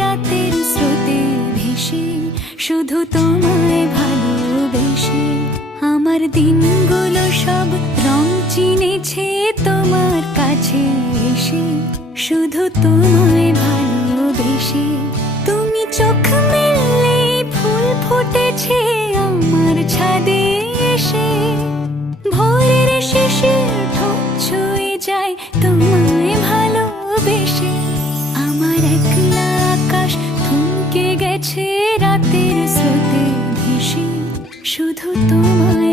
রাতের স্রোতে ভেসে, শুধু তোমায় ভালোবেসে। আমার দিনগুলো সব রং চিনেছে তোমার কাছে এসে, শুধু তোমায় ভালোবেসে। তুমি চোখ মেললে ফুল ফুটেছে আমার ছাদে এসে, ভোরের শেষে ঠোঁট ছুঁয়ে যায় তোমায় ভালোবেসে। আমার একলা আকাশ থমকে গেছে রাতের স্রোতে ভেসে, শুধু তোমায়